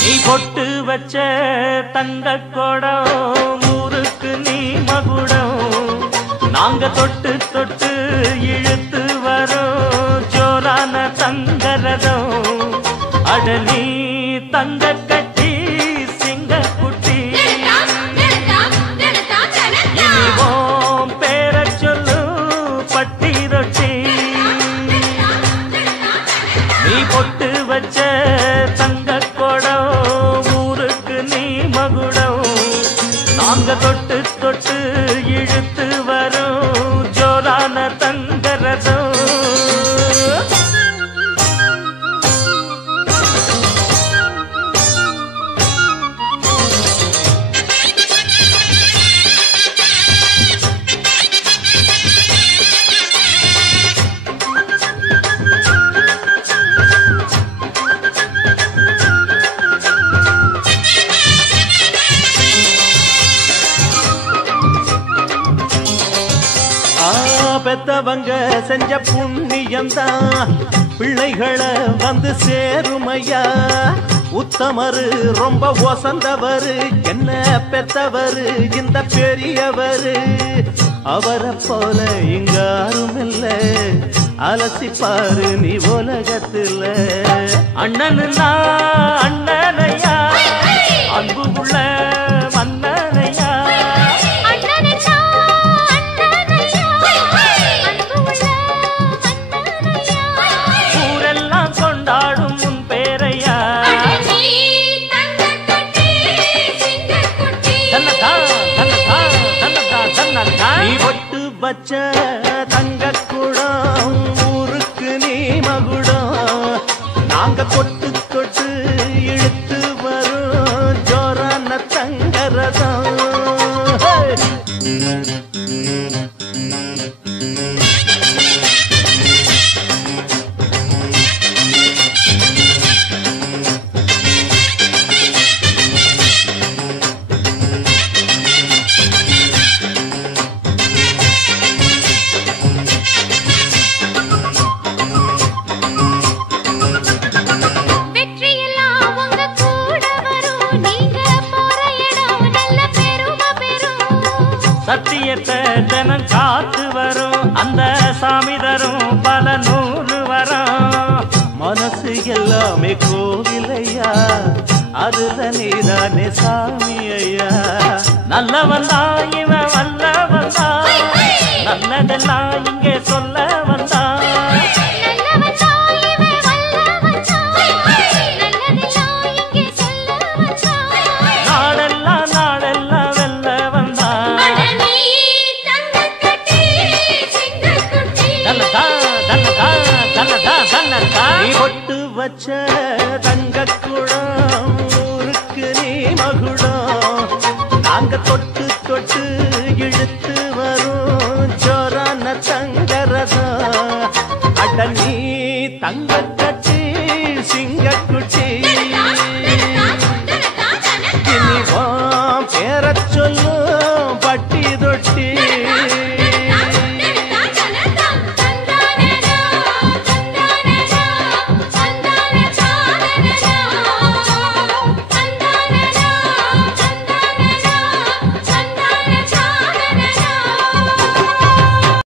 நீ பொட்டு வச்ச தங்க கொடம் ஊருக்கு நீ மகுடம் நாங்க தொட்டு தொட்டு இழுத்து வரோம் ஜோரான தங்கரதம் அடலி தங்க கட்டி சிங்க குட்டி இனிவோம் பேர சொல்லு பட்டி ரொட்டி நீ பொட்டு வச்ச தங்க கொடம் ஊருக்கு நீ மகுடம் நாங்க தொட்டு தொட்டு இழுத்து வரும் ஜோரான தங்கரதம் பெத்தவங்க செஞ்ச புண்ணியம்தான் பிள்ளைகளை வந்து சேருமையா உத்தமரு ரொம்ப ஒசந்தவரு என்ன பெத்தவரு இந்த பெரியவரு அவரை போல இங்க யாரும் இல்ல அலசிப்பாரு நீ உலகத்துல அண்ணனுன்னா அண்ணனையா அன்பு உள்ள மன்னனையா வச்ச தங்க குடம் ஊருக்கு நீ மகுடம் நாங்க கொட்டு கொட்டு இழுத்து வரும் ஜோரான தங்கரதம் சத்தியத்தை தினம் காத்து வரும் அந்த சாமி தரும் பல நூறு வரும் மனசு எல்லாமே கோவிலையா அதுல நீதானே சாமி ஐயா நல்லவன் தான் இவன் வல்லவன் தான் நல்லதெல்லாம் இங்கே சொல்ல